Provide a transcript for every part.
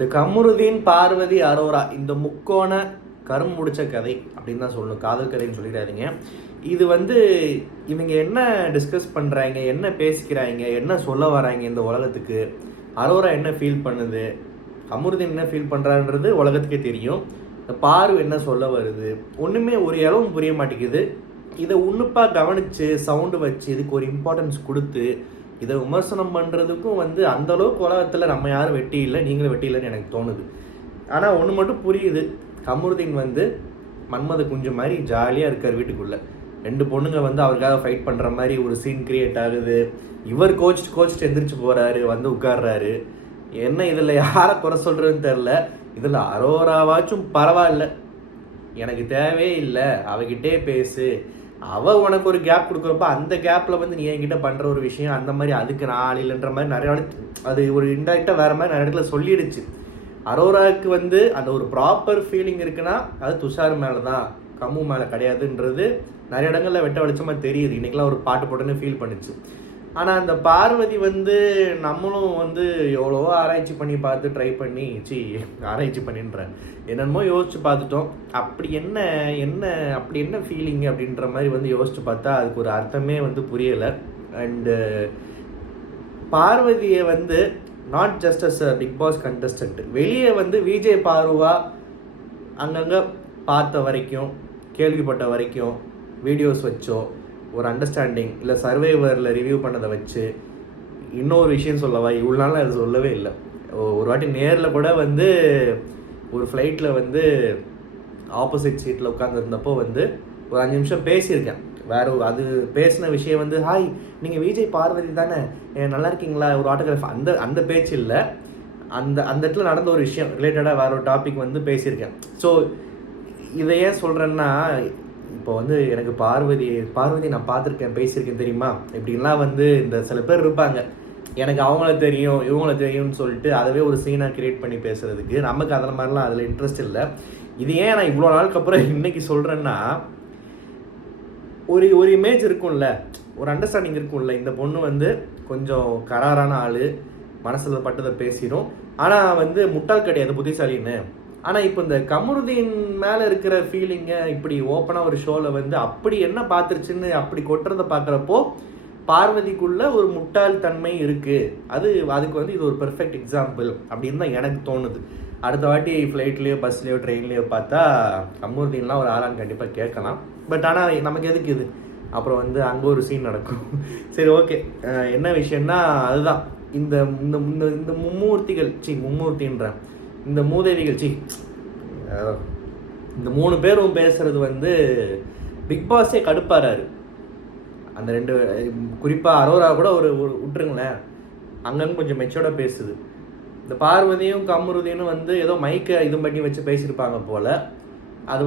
இந்த கமருதீன், பார்வதி, அரோரா இந்த முக்கோண கரும் முடிச்ச கதை அப்படின்னு தான் சொல்லணும். காதல் கதைன்னு சொல்லிடாதீங்க. இது இவங்க என்ன டிஸ்கஸ் பண்ணுறாங்க, என்ன பேசிக்கிறாங்க, என்ன சொல்ல வராங்க இந்த உலகத்துக்கு, அரோரா என்ன ஃபீல் பண்ணுது, கமருதீன் என்ன ஃபீல் பண்ணுறான்றது உலகத்துக்கே தெரியும். இந்த பார்வை என்ன சொல்ல வருது, ஒன்றுமே ஒரு இளவும் புரிய மாட்டேங்குது. இதை உன்னிப்பாக கவனித்து சவுண்டு வச்சு இதுக்கு ஒரு இம்பார்ட்டன்ஸ் கொடுத்து இதை விமர்சனம் பண்ணுறதுக்கும் அந்தளவுக்கு உலகத்தில் நம்ம யாரும் வெட்டி இல்லை, நீங்களும் வெட்டி இல்லைன்னு எனக்கு தோணுது. ஆனால் ஒன்று மட்டும் புரியுது, கமருதீன் மன்மத குஞ்சு மாதிரி ஜாலியாக இருக்கார் வீட்டுக்குள்ளே. 2 பொண்ணுங்க அவருக்காக ஃபைட் பண்ணுற மாதிரி ஒரு சீன் கிரியேட் ஆகுது. இவர் கோச்சிட்டு எந்திரிச்சு போகிறாரு, உட்கார்றாரு. என்ன இதில் யாரை குறை சொல்கிறதுன்னு தெரில. இதில் அரோராவாச்சும் பரவாயில்ல, எனக்கு தேவையே இல்லை, அவகிட்டே பேசு, அவள் உனக்கு ஒரு கேப் கொடுக்குறப்ப அந்த கேப்பில் நீ என்கிட்ட பண்ணுற ஒரு விஷயம் அந்த மாதிரி அதுக்கு நான் ஆள் இல்லைன்ற மாதிரி நிறைய அது ஒரு இன்டெரக்டாக வேறு மாதிரி நிறைய இடத்துல சொல்லிடுச்சு. அரோராவுக்கு அந்த ஒரு ப்ராப்பர் ஃபீலிங் இருக்குன்னா அது துஷார் மேலே தான், கம்மு மேலே கிடையாதுன்றது நிறைய இடங்களில் வெட்ட வெளிச்சமாக தெரியுது. இன்றைக்கெலாம் ஒரு பாட்டு போட்டுன்னு ஃபீல் பண்ணுச்சு. ஆனால் அந்த பார்வதி நம்மளும் எவ்வளவோ ஆராய்ச்சி பண்ணி பார்த்து ட்ரை பண்ணி ஆராய்ச்சி பண்ணின்றேன் என்னென்னமோ யோசிச்சு பார்த்துட்டோம். அப்படி என்ன ஃபீலிங் அப்படின்ற மாதிரி யோசிச்சு பார்த்தா அதுக்கு ஒரு அர்த்தமே புரியலை. அண்டு பார்வதியை not just as a Bigg Boss contestant, வெளியே விஜய் பார்வா அங்கங்கே பார்த்த வரைக்கும், கேள்விப்பட்ட வரைக்கும், வீடியோஸ் வச்சோ, ஒரு அண்டர்ஸ்டாண்டிங் இல்லை சர்வைவரில் ரிவ்யூ பண்ணதை வச்சு இன்னொரு விஷயம் சொல்லவா, இவ்வளோ நாள் அது சொல்லவே இல்லை. ஒரு வாட்டி நேரில் கூட ஒரு ஃப்ளைட்டில் ஆப்போசிட் சீட்டில் உட்காந்துருந்தப்போ ஒரு 5 நிமிஷம் பேசியிருக்கேன். வேறு அது பேசின விஷயம் ஹாய் நீங்கள் விஜய் பார்வதி தானே, நல்லா இருக்கீங்களா, ஒரு ஆட்டோகிராஃப், அந்த பேச்சு இல்லை. அந்த இடத்துல நடந்த ஒரு விஷயம் ரிலேட்டடாக வேறு ஒரு டாபிக் பேசியிருக்கேன். ஸோ இதை ஏன் சொல்கிறேன்னா, இப்போ எனக்கு பார்வதி நான் பார்த்துருக்கேன், பேசியிருக்கேன் தெரியுமா, இப்படின்லாம் இந்த சில பேர் இருப்பாங்க, எனக்கு அவங்கள தெரியும் இவங்கள தெரியும்னு சொல்லிட்டு அதவே ஒரு சீனாக கிரியேட் பண்ணி பேசுகிறதுக்கு. நமக்கு அதில் மாதிரிலாம் அதில் இன்ட்ரெஸ்ட் இல்லை. இது ஏன் நான் இவ்வளோ நாளுக்கு அப்புறம் இன்றைக்கி சொல்கிறேன்னா, ஒரு இமேஜ் இருக்கும்ல, ஒரு அண்டர்ஸ்டாண்டிங் இருக்கும்ல, இந்த பொண்ணு கொஞ்சம் கராரான ஆள், மனசில் பட்டதை பேசிடும், ஆனால் முட்டாள் கிடையாது, புத்திசாலின்னு. ஆனால் இப்போ இந்த கமருதீன் மேலே இருக்கிற ஃபீலிங்கை இப்படி ஓப்பனாக ஒரு ஷோவில் அப்படி என்ன பார்த்துருச்சுன்னு அப்படி கொட்டுறதை பார்க்குறப்போ பார்வதிக்குள்ளே ஒரு முட்டாள்தன்மை இருக்குது. அதுக்கு இது ஒரு பெர்ஃபெக்ட் எக்ஸாம்பிள் அப்படின்னு தான் எனக்கு தோணுது. அடுத்த வாட்டி ஃப்ளைட்லேயோ பஸ்லேயோ ட்ரெயின்லேயோ பார்த்தா கமருதீன்லாம் ஒரு ஆளான்னு கண்டிப்பாக கேட்கலாம். பட் ஆனால் நமக்கு எதுக்கு இது, அப்புறம் அங்கே ஒரு சீன் நடக்கும். சரி, ஓகே. என்ன விஷயம்னா அதுதான் இந்த இந்த மும்மூர்த்திகள் மும்மூர்த்தின்றேன் இந்த மூதேவிகள் இந்த 3 பேரும் பேசுறது பிக் பாஸே கடுப்பாராரு. அந்த 2 குறிப்பாக அரோரா கூட ஒரு விட்டுருங்களேன், அங்கங்க கொஞ்சம் மெச்சோர்டாக பேசுது. இந்த பார்வதியும் கமருதீனும் ஏதோ மைக்கை இது பண்ணி வச்சு பேசியிருப்பாங்க போல். அது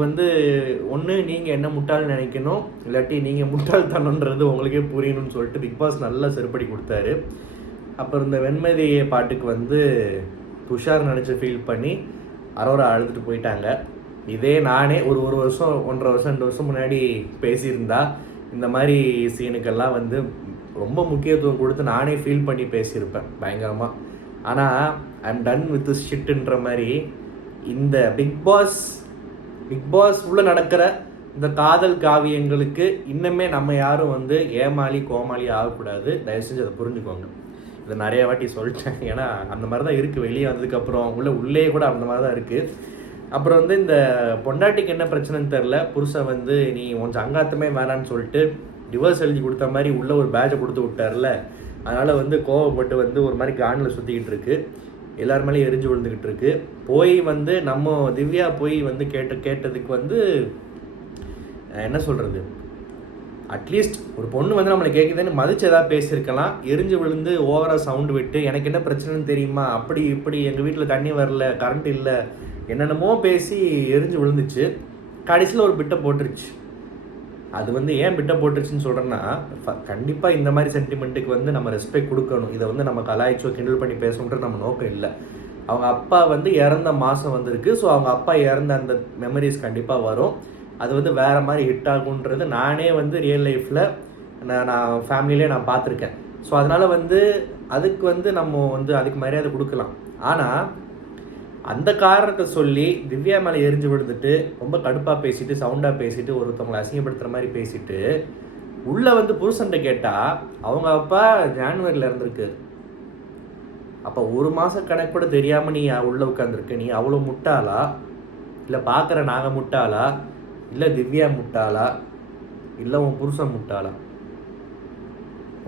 ஒன்று நீங்கள் என்ன முட்டாள்னு நினைக்கணும், இல்லாட்டி நீங்கள் முட்டாள்தனன்றது உங்களுக்கே புரியணும்னு சொல்லிட்டு பிக் பாஸ் நல்லா செருப்படி கொடுத்தாரு. அப்புறம் இந்த வெண்மதி பாட்டுக்கு துஷார் நினச்சி ஃபீல் பண்ணி அரோரா அழுதுட்டு போயிட்டாங்க. இதே நானே ஒரு வருஷம் 1.5 வருஷம் 2 வருஷம் முன்னாடி பேசியிருந்தா இந்த மாதிரி சீனுக்கெல்லாம் ரொம்ப முக்கியத்துவம் கொடுத்து நானே ஃபீல் பண்ணி பேசியிருப்பேன் பயங்கரமாக. ஆனால் I am done with this ஷிட்டுன்ற மாதிரி இந்த பிக் பாஸ் உள்ளே நடக்கிற இந்த காதல் காவியங்களுக்கு இன்னுமே நம்ம யாரும் ஏமாளி கோமாளி ஆகக்கூடாது. தயவு செஞ்சு அதை புரிஞ்சுக்கோங்க. இதை நிறைய வாட்டி சொல்லிட்டேன், ஏன்னா அந்த மாதிரி தான் இருக்குது. வெளியே வந்ததுக்கப்புறம் உள்ளே கூட அந்த மாதிரி தான் இருக்குது. அப்புறம் இந்த பொண்டாட்டிக்கு என்ன பிரச்சனைன்னு தெரில, புருஷன் நீ உன் சங்காத்தமே வேணான்னு சொல்லிட்டு டிவோர்ஸ் எழுதி கொடுத்த மாதிரி உள்ளே ஒரு பேட்சை கொடுத்து விட்டார்ல, அதனால் கோவப்பட்டு ஒரு மாதிரி கானில் சுற்றிக்கிட்டு இருக்கு, எல்லார் மேலேயும் எரிஞ்சு விழுந்துக்கிட்டு இருக்கு. போய் நம்ம திவ்யா போய் கேட்டதுக்கு என்ன சொல்கிறது, அட்லீஸ்ட் ஒரு பொண்ணு நம்மளை கேட்குதுன்னு மதிச்சு எதாவது பேசியிருக்கலாம். எரிஞ்சு விழுந்து ஓவராக சவுண்டு விட்டு எனக்கு என்ன பிரச்சனைன்னு தெரியுமா, அப்படி இப்படி எங்கள் வீட்டில் தண்ணி வரல, கரண்ட் இல்லை, என்னென்னமோ பேசி எரிஞ்சு விழுந்துச்சு. கடைசியில் ஒரு பிட்டை போட்டுருச்சு. அது ஏன் பிட்டை போட்டுருச்சுன்னு சொல்கிறேன்னா, கண்டிப்பாக இந்த மாதிரி சென்டிமெண்ட்டுக்கு நம்ம ரெஸ்பெக்ட் கொடுக்கணும். இதை நம்ம கலாய்ச்சோ கிண்டல் பண்ணி பேசணுன்றது நம்ம நோக்கம் இல்லை. அவங்க அப்பா இறந்த மாதம் வந்திருக்கு. ஸோ அவங்க அப்பா இறந்த அந்த மெமரிஸ் கண்டிப்பாக வரும். அது வேறு மாதிரி ஹிட் ஆகுன்றது நானே ரியல் லைஃப்பில் நான் ஃபேமிலியிலே நான் பார்த்துருக்கேன். ஸோ அதனால் அதுக்கு நம்ம அதுக்கு மரியாதை கொடுக்கலாம். ஆனால் அந்த காரணத்தை சொல்லி திவ்யா மேலே எரிஞ்சு விழுந்துட்டு ரொம்ப கடுப்பாக பேசிட்டு சவுண்டாக பேசிட்டு ஒருத்தவங்களை அசிங்கப்படுத்துகிற மாதிரி பேசிட்டு உள்ளே வந்து புருஷன்ட்ட கேட்டால் அவங்க அப்பா ஜான்வரியில் இருந்திருக்கு. அப்போ 1 மாதம் கணக்கு கூட தெரியாமல் நீ உள்ளே உட்காந்துருக்க. நீ அவ்வளோ முட்டாளா, இல்லை பார்க்குற நாங்கள் முட்டாளா, இல்லை திவ்யா முட்டாளா, இல்லை உன் புருஷன் முட்டாளா?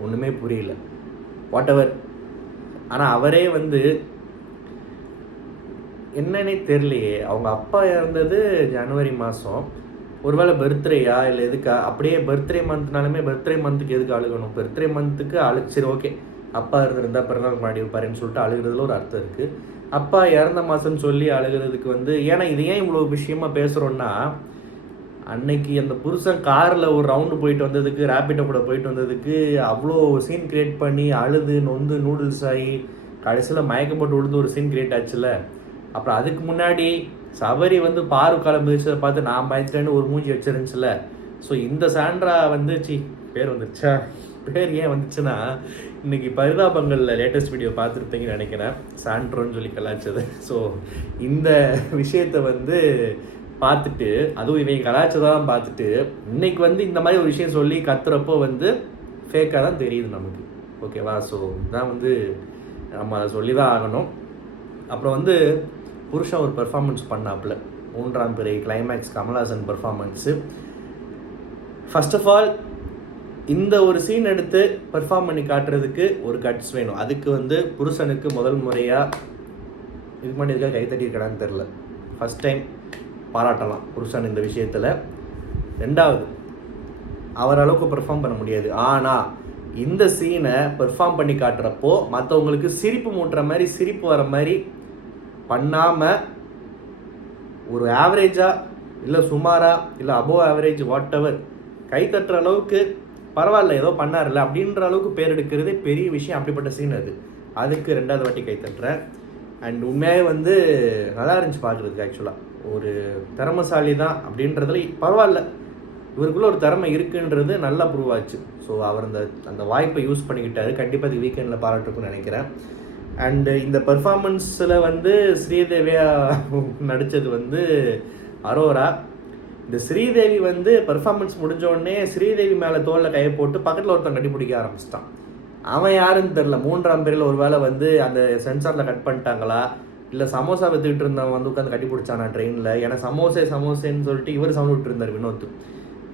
ஒன்றுமே புரியல. What ever. ஆனால் அவரே வந்து என்னன்னே தெரியலையே, அவங்க அப்பா இறந்தது ஜனவரி மாதம். ஒருவேளை பர்த்டேயா இல்லை எதுக்கா? அப்படியே பர்த்டே மந்த்னாலுமே பர்த்டே மந்த்துக்கு எதுக்கு அழுகணும்? பர்த்டே மந்த்துக்கு சரி ஓகே, அப்பா இருந்திருந்தா பிறநாள் கொண்டாடி இருப்பாருன்னு சொல்லிட்டு அழுகிறதுல ஒரு அர்த்தம் இருக்குது. அப்பா இறந்த மாதம்னு சொல்லி அழுகிறதுக்கு வந்து ஏன்னா இது ஏன் இவ்வளோ விஷயமா பேசுகிறோன்னா, அன்னைக்கு அந்த புருஷன் காரில் ஒரு ரவுண்டு போயிட்டு வந்ததுக்கு, ரேபிட்டோ கூட போயிட்டு வந்ததுக்கு அவ்வளோ சீன் கிரியேட் பண்ணி அழுது நொந்து நூடுல்ஸ் ஆகி கடைசியில் மயக்கப்பட்டு விழுந்து ஒரு சீன் கிரியேட் ஆச்சுல. அப்புறம் அதுக்கு முன்னாடி சபரி வந்து பாரு காலம் மிதிச்சதை பார்த்து நான் பயந்துட்டேன்னு ஒரு மூஞ்சி வச்சிருந்துச்சுல. ஸோ இந்த சாண்ட்ரா வந்து பேர் வந்துருச்சா, பேர் ஏன் வந்துச்சுன்னா இன்னைக்கு பரிதாபங்களில் லேட்டஸ்ட் வீடியோ பார்த்துருப்பீங்கன்னு நினைக்கிறேன், சாண்ட்ரோன்னு சொல்லி கலாச்சது. ஸோ இந்த விஷயத்தை வந்து பார்த்துட்டு, அதுவும் இவங்க கலாச்சதான் பார்த்துட்டு இன்னைக்கு வந்து இந்த மாதிரி ஒரு விஷயம் சொல்லி கத்துறப்போ வந்து ஃபேக்காக தான் தெரியுது நமக்கு. ஓகேவா? ஸோ இதான் வந்து நம்ம அதை சொல்லி தான் ஆகணும். அப்புறம் வந்து புருஷன் ஒரு பெர்ஃபார்மன்ஸ் பண்ணாப்புல, 3ஆம் பிறை climax Kamal Haasan performance. First of all இந்த ஒரு சீன் எடுத்து பெர்ஃபார்ம் பண்ணி காட்டுறதுக்கு ஒரு கட்ஸ் வேணும். அதுக்கு வந்து புருஷனுக்கு முதல் முறையாக இது பண்ணியிருக்கா, கைத்தட்டியிருக்கடான்னு தெரில. ஃபஸ்ட் டைம் பாராட்டலாம் புருஷன் இந்த விஷயத்தில். 2வது, அவர் அளவுக்கு பெர்ஃபார்ம் பண்ண முடியாது. ஆனால் இந்த சீனை பெர்ஃபார்ம் பண்ணி காட்டுறப்போ மற்றவங்களுக்கு சிரிப்பு மூட்டுற மாதிரி, சிரிப்பு வர மாதிரி பண்ணாமல் ஒரு ஆவரேஜாக இல்லை சுமாராக இல்லை அபோவ் ஆவரேஜ் வாட் எவர் கைத்தட்டுற அளவுக்கு பரவாயில்ல ஏதோ பண்ணார்ல அப்படின்ற அளவுக்கு பேர் எடுக்கிறதே பெரிய விஷயம். அப்படிப்பட்ட சீன் அது. அதுக்கு 2வது வாட்டி கைத்தட்டுறேன். அண்ட் உண்மையாகவே வந்து நல்லா இருந்துச்சு பார்க்குறதுக்கு. ஆக்சுவலாக ஒரு திறமைசாலி தான் அப்படின்றதுல பரவாயில்ல, இவருக்குள்ளே ஒரு திறமை இருக்குன்றது நல்லா ப்ரூவ் ஆச்சு. ஸோ அவர் அந்த வாய்ப்பை யூஸ் பண்ணிக்கிட்டாரு. கண்டிப்பாக அது வீக்கெண்டில் பாராட்டுக்குன்னு நினைக்கிறேன். அண்டு இந்த பெர்ஃபார்மன்ஸில் வந்து ஸ்ரீதேவியா நடித்தது வந்து அரோரா. இந்த ஸ்ரீதேவி வந்து பெர்ஃபார்மன்ஸ் முடிஞ்சோடனே ஸ்ரீதேவி மேலே தோளில் கையை போட்டு பக்கத்தில் ஒருத்தன் கட்டி பிடிக்க ஆரம்பிச்சிட்டான். அவன் யாருன்னு தெரில. 3ஆம் பிறையில் ஒரு வேளை வந்து அந்த சென்சாரில் கட் பண்ணிட்டாங்களா, இல்லை சமோசா வித்துக்கிட்டு இருந்தவன் வந்து உட்காந்து கட்டி பிடிச்சானா ட்ரெயினில். ஏன்னா சமோசேன்னு சொல்லிட்டு இவர் சவுண்ட் விட்டுருந்தார் வினோத்,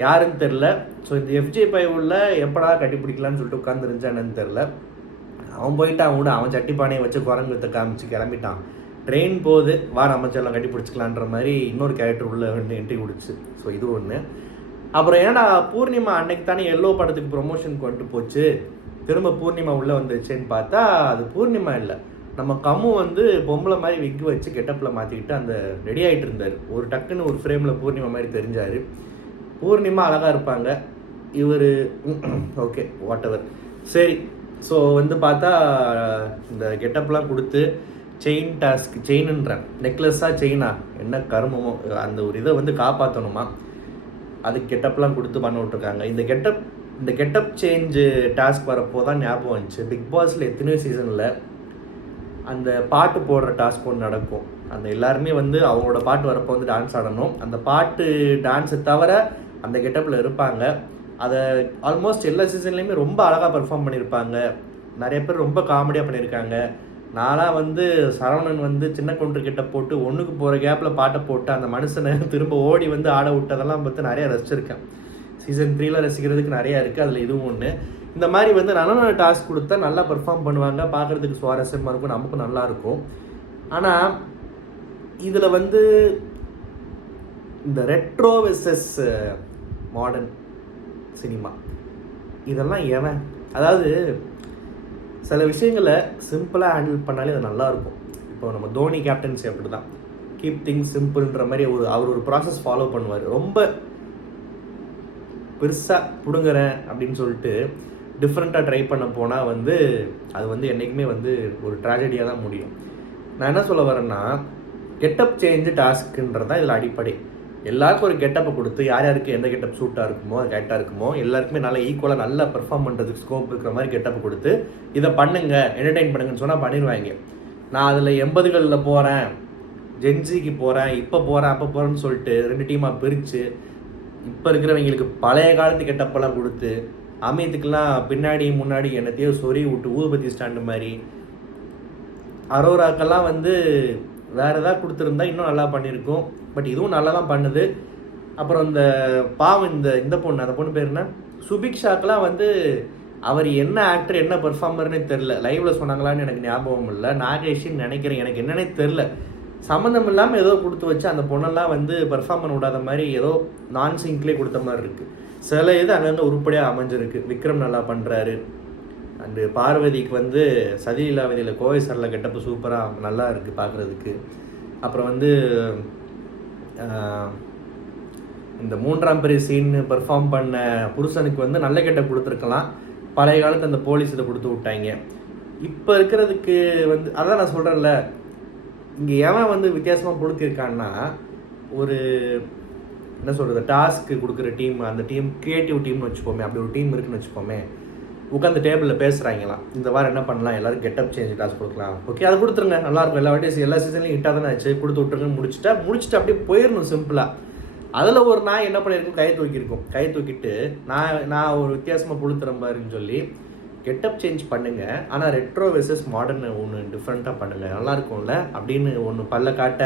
யாருன்னு தெரில. ஸோ இந்த எஃப்ஜே பைவில் எப்படா கட்டி பிடிக்கலான்னு சொல்லிட்டு உட்காந்துருந்துச்சா என்னன்னு தெரில. அவன் போயிட்டான் கூட, அவன் சட்டிப்பானையை வச்சு குரங்கு வித்த காமிச்சு கிளம்பிட்டான். ட்ரெயின் போகுது, வா அமைச்சர்லாம் கட்டி பிடிச்சிக்கலான்ற மாதிரி இன்னொரு கேரக்டர் உள்ள வந்து என்ட்ரி கொடுச்சு. ஸோ இது ஒன்று. அப்புறம் ஏன்னா பூர்ணிமா அன்னைக்கு தானே எல்லோ படத்துக்கு ப்ரொமோஷன் கொண்டு போச்சு, திரும்ப பூர்ணிமா உள்ளே வந்துச்சுன்னு பார்த்தா அது பூர்ணிமா இல்லை, நம்ம கம்மு வந்து பொம்பளை மாதிரி விக்கு வச்சு கெட்டப்பில் மாற்றிக்கிட்டு அந்த ரெடி ஆகிட்டு இருந்தார். ஒரு டக்குன்னு ஒரு ஃப்ரேமில் பூர்ணிமா மாதிரி தெரிஞ்சார். பூர்ணிமா அழகாக இருப்பாங்க, இவர் ஓகே வாட் எவர் சரி. ஸோ வந்து பார்த்தா இந்த கெட்டப்லாம் கொடுத்து செயின்ன்றேன் நெக்லஸாக செயினா என்ன கருமமோ அந்த ஒரு இதை வந்து காப்பாற்றணுமா, அதுக்கு கெட்டப்லாம் கொடுத்து பண்ண விட்ருக்காங்க. இந்த கெட்டப் சேஞ்சு டாஸ்க் வரப்போ தான் ஞாபகம் வந்துச்சு, பிக் பாஸில் எத்தனையோ சீசனில் அந்த பாட்டு போடுற டாஸ்க் ஒன்று நடக்கும். அந்த எல்லாருமே வந்து அவங்களோட பாட்டு வரப்போ வந்து டான்ஸ் ஆடணும். அந்த பாட்டு டான்ஸை தவிர அந்த கெட்டப்பில் இருப்பாங்க. அதை ஆல்மோஸ்ட் எல்லா சீசன்லேயுமே ரொம்ப அழகாக பெர்ஃபார்ம் பண்ணியிருப்பாங்க. நிறைய பேர் ரொம்ப காமெடியாக பண்ணியிருக்காங்க. நான்லாம் வந்து சரவணன் வந்து சின்ன கவுண்டர் கிட்ட போட்டு ஒன்றுக்கு போகிற கேப்பில் பாட்டை போட்டு அந்த மனுஷனை திரும்ப ஓடி வந்து ஆட விட்டதெல்லாம் பார்த்து நிறையா ரசிச்சிருக்கேன். சீசன் 3ல் ரசிக்கிறதுக்கு நிறையா இருக்குது, அதில் இதுவும் ஒன்று. இந்த மாதிரி வந்து நல்ல நல்ல டாஸ்க் கொடுத்தா நல்லா பெர்ஃபார்ம் பண்ணுவாங்க, பார்க்குறதுக்கு சுவாரஸ்யமாக இருக்கும், நமக்கும் நல்லாயிருக்கும். ஆனால் இதில் வந்து இந்த ரெட்ரோ வெர்சஸ் மாடர்ன் சினிமா இதெல்லாம் ஏன், அதாவது சில விஷயங்களை சிம்பிளாக ஹேண்டில் பண்ணாலே அது நல்லாயிருக்கும். இப்போ நம்ம தோனி கேப்டன்சி அப்படி தான், கீப் திங்ஸ் சிம்பிள்ன்ற மாதிரி அவர் ஒரு ப்ராசஸ் ஃபாலோ பண்ணுவார். ரொம்ப பெருசாக பிடுங்குறேன் அப்படின்னு சொல்லிட்டு டிஃப்ரெண்ட்டாக ட்ரை பண்ண போனால் வந்து அது வந்து என்றைக்குமே வந்து ஒரு ட்ராஜடியாக தான் முடியும். நான் என்ன சொல்ல வரேன்னா, கெட்டப் சேஞ்சு டாஸ்க்குன்றது தான் இதில் அடிப்படை. எல்லாருக்கும் ஒரு கெட்டப்பை கொடுத்து யார் யாருக்கு எந்த கெட்டப் சூட்டாக இருக்குமோ அது கரெக்டாக இருக்குமோ எல்லாருக்குமே நல்லா ஈக்குவலாக நல்லா பெர்ஃபார்ம் பண்ணுறதுக்கு ஸ்கோப் இருக்கிற மாதிரி கெட்டப்பை கொடுத்து இதை பண்ணுங்க என்டர்டெயின் பண்ணுங்கன்னு சொன்னால் பண்ணிடுவாங்க. நான் அதில் 80களில் போகிறேன், ஜென்சிக்கு போகிறேன், இப்போ போகிறேன், அப்போ போகிறேன்னு சொல்லிட்டு 2 டீமாக பிரித்து இப்போ இருக்கிறவங்களுக்கு பழைய காலத்து கெட்டப்பெல்லாம் கொடுத்து அமித்துக்கெல்லாம் பின்னாடி முன்னாடி என்னத்தையோ சொறி விட்டு ஊதுபத்தி ஸ்டாண்டு மாதிரி அரோராக்கெல்லாம் வந்து வேறு எதாவது கொடுத்துருந்தா இன்னும் நல்லா பண்ணியிருக்கும். பட் இதுவும் நல்லா தான் பண்ணுது. அப்புறம் இந்த பாவம் இந்த பொண்ணு, அந்த பொண்ணு பேர் என்ன, சுபிக்ஷாக்கெலாம் வந்து அவர் என்ன ஆக்டர் என்ன பெர்ஃபார்மர்னே தெரில. லைவில் சொன்னாங்களான்னு எனக்கு ஞாபகம் இல்லை. நாகேஷின்னு நினைக்கிறேன், எனக்கு என்னன்னே தெரில. சம்மந்தம் இல்லாமல் ஏதோ கொடுத்து வச்சு அந்த பொண்ணெல்லாம் வந்து பெர்ஃபார்ம் பண்ண விடாத மாதிரி ஏதோ நான் சிங்க்லேயே கொடுத்த மாதிரி இருக்குது. சில இது அங்கங்கே உருப்படியாக அமைஞ்சிருக்கு. விக்ரம் நல்லா பண்ணுறாரு. அண்டு பார்வதிக்கு வந்து சதிலீலாவதியில் கோவை சரல கெட்டப்பு சூப்பராக நல்லா இருக்குது பார்க்குறதுக்கு. அப்புறம் வந்து இந்த 3ஆம் பெரிய சீன் பெர்ஃபார்ம் பண்ண புருஷனுக்கு வந்து நல்ல கெட்ட கொடுத்துருக்கலாம். பழைய காலத்து அந்த போலீஸ் இதை கொடுத்து விட்டாங்க. இப்போ இருக்கிறதுக்கு வந்து அதான் நான் சொல்கிறேன்ல, இங்கே எவன் வந்து வித்தியாசமாக கொடுத்திருக்கான்னா, ஒரு என்ன சொல்கிறது, டாஸ்க்கு கொடுக்குற டீம், அந்த டீம் க்ரியேட்டிவ் டீம்னு வச்சுப்போமே, அப்படி ஒரு டீம் இருக்குன்னு வச்சுப்போமே, உட்காந்து டேபிளில் பேசுகிறாங்களாம், இந்த வாரம் என்ன பண்ணலாம், எல்லோரும் கெட்டப் சேஞ்ச் டாஸ்க் கொடுக்கலாம், ஓகே அதை கொடுத்துருங்க, நல்லாயிருக்கும், எல்லா வாட்டியும் எல்லா சீசன்லையும் ஹிட்டாக தானே ஆச்சு, கொடுத்து விட்டுருங்கன்னு முடிச்சுட்டு அப்படியே போயிடணும் சிம்பிளாக. அதில் ஒரு நாய் என்ன பண்ணியிருக்கும், கை தூக்கிட்டு நான் ஒரு வித்தியாசமாக புழுத்துறேன் பாருன்னு சொல்லி கெட்டப் சேஞ்ச் பண்ணுங்கள், ஆனால் ரெட்ரோ வெர்சஸ் மாடர்ன் ஒன்று டிஃப்ரெண்ட்டாக பண்ணுங்கள், நல்லாயிருக்கும்ல அப்படின்னு ஒன்று பல்ல காட்ட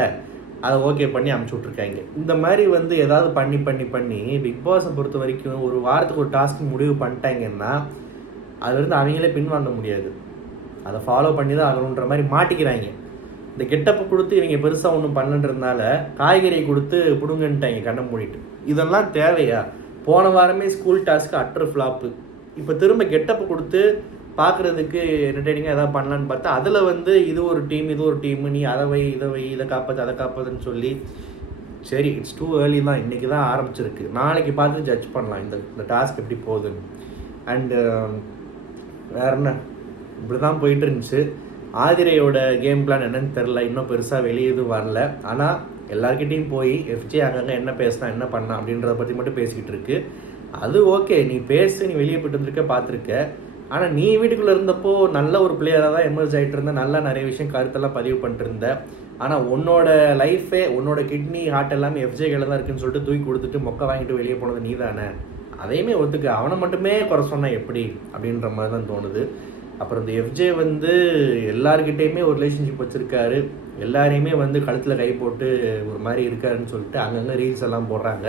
அதை ஓகே பண்ணி அமுச்சு விட்ருக்காங்க. இந்த மாதிரி வந்து ஏதாவது பண்ணி பிக் பாஸை பொறுத்த வரைக்கும் ஒரு வாரத்துக்கு ஒரு டாஸ்க் முடிவு பண்ணிட்டாங்கன்னா அதுலேருந்து அவங்களே பின்வாங்க முடியாது. அதை ஃபாலோ பண்ணி தான் ஆகணுன்ற மாதிரி மாட்டிக்கிறாங்க. இந்த கெட்டப்பை கொடுத்து இவங்க பெருசாக ஒன்றும் பண்ணன்றதுனால காய்கறி கொடுத்து பிடுங்கன்ட்டாங்க கண்ணை மூடிட்டு. இதெல்லாம் தேவையா? போன வாரமே ஸ்கூல் டாஸ்க்கு அட்டர் ஃப்ளாப்பு. இப்போ திரும்ப கெட்டப்பை கொடுத்து பார்க்குறதுக்கு என்டர்டெய்னிங்காக எதாவது பண்ணலான்னு பார்த்தா அதில் வந்து இது ஒரு டீம், நீ அதை வை இதை காப்பாற்றுன்னு சொல்லி, சரி இட்ஸ் டூ ஏர்லி தான், இன்றைக்கி தான் ஆரம்பிச்சிருக்கு, நாளைக்கு பார்த்து ஜட்ஜ் பண்ணலாம் இந்த டாஸ்க் எப்படி போகுதுன்னு. அண்டு வேறு என்ன, இப்படி தான் போயிட்டு இருந்துச்சு. ஆதிரையோட கேம் பிளான் என்னன்னு தெரில, இன்னும் பெருசாக வெளியே எதுவும் வரல. ஆனால் எல்லாருக்கிட்டையும் போய் எஃப்ஜே அங்கங்கே என்ன பேசினா என்ன பண்ணா அப்படின்றத பற்றி மட்டும் பேசிக்கிட்டு இருக்கு. அது ஓகே, நீ பேசு, நீ வெளியே போய்ட்டு வந்திருக்க, பார்த்துருக்க. ஆனால் நீ வீட்டுக்குள்ளே இருந்தப்போ நல்ல ஒரு பிளேயராக தான் எமர்ஜ் ஆகிட்டு இருந்த, நல்லா நிறைய விஷயம் கருத்தெல்லாம் பதிவு பண்ணிட்டு இருந்த. ஆனால் உன்னோட லைஃபே, உன்னோட கிட்னி ஹார்ட் எல்லாமே எஃப்ஜே கையில் தான் இருக்குன்னு சொல்லிட்டு தூக்கி கொடுத்துட்டு மொக்க வாங்கிட்டு வெளியே போனது நீ தானே. அதையுமே ஒத்துக்க, அவனை மட்டுமே குறை சொன்னால் எப்படி அப்படின்ற மாதிரி தான் தோணுது. அப்புறம் இந்த எஃப்ஜே வந்து எல்லாருக்கிட்டேயுமே ஒரு ரிலேஷன்ஷிப் வச்சுருக்காரு, எல்லாரையுமே வந்து கழுத்தில் கை போட்டு ஒரு மாதிரி இருக்காருன்னு சொல்லிட்டு அங்கங்கே ரீல்ஸ் எல்லாம் போடுறாங்க.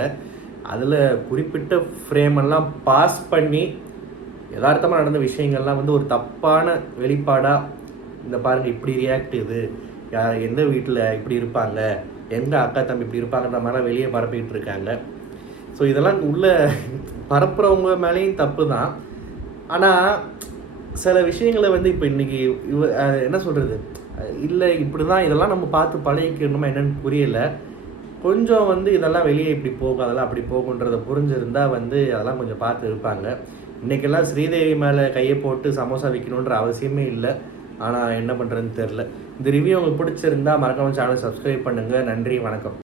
அதில் குறிப்பிட்ட ஃப்ரேமெல்லாம் பாஸ் பண்ணி யதார்த்தமாக நடந்த விஷயங்கள்லாம் வந்து ஒரு தப்பான வெளிப்பாடாக, இந்த பாருங்கள் இப்படி ரியாக்ட், இது எந்த வீட்டில் இப்படி இருப்பாங்க, எங்கள் அக்கா தம்பி இப்படி இருப்பாங்கன்ற மாதிரிலாம் வெளியே பரப்பிக்கிட்டு இருக்காங்க. ஸோ இதெல்லாம் உள்ள பரப்புறவங்க மேலேயும் தப்பு தான். ஆனால் சில விஷயங்களை வந்து இப்போ இன்றைக்கி என்ன சொல்கிறது, இல்லை இப்படி தான், இதெல்லாம் நம்ம பார்த்து பழகிக்கணுமா என்னென்னு புரியலை. கொஞ்சம் வந்து இதெல்லாம் வெளியே இப்படி போகும், அதெல்லாம் அப்படி போகுன்றதை புரிஞ்சிருந்தால் வந்து அதெல்லாம் கொஞ்சம் பார்த்து இருப்பாங்க. இன்றைக்கெல்லாம் ஸ்ரீதேவி மேலே கையை போட்டு சமோசா விற்கணுன்ற அவசியமே இல்லை. ஆனால் என்ன பண்ணுறதுன்னு தெரில. இந்த ரிவ்யூ உங்களுக்கு பிடிச்சிருந்தா மறக்காம சேனல் சப்ஸ்கிரைப் பண்ணுங்கள். நன்றி, வணக்கம்.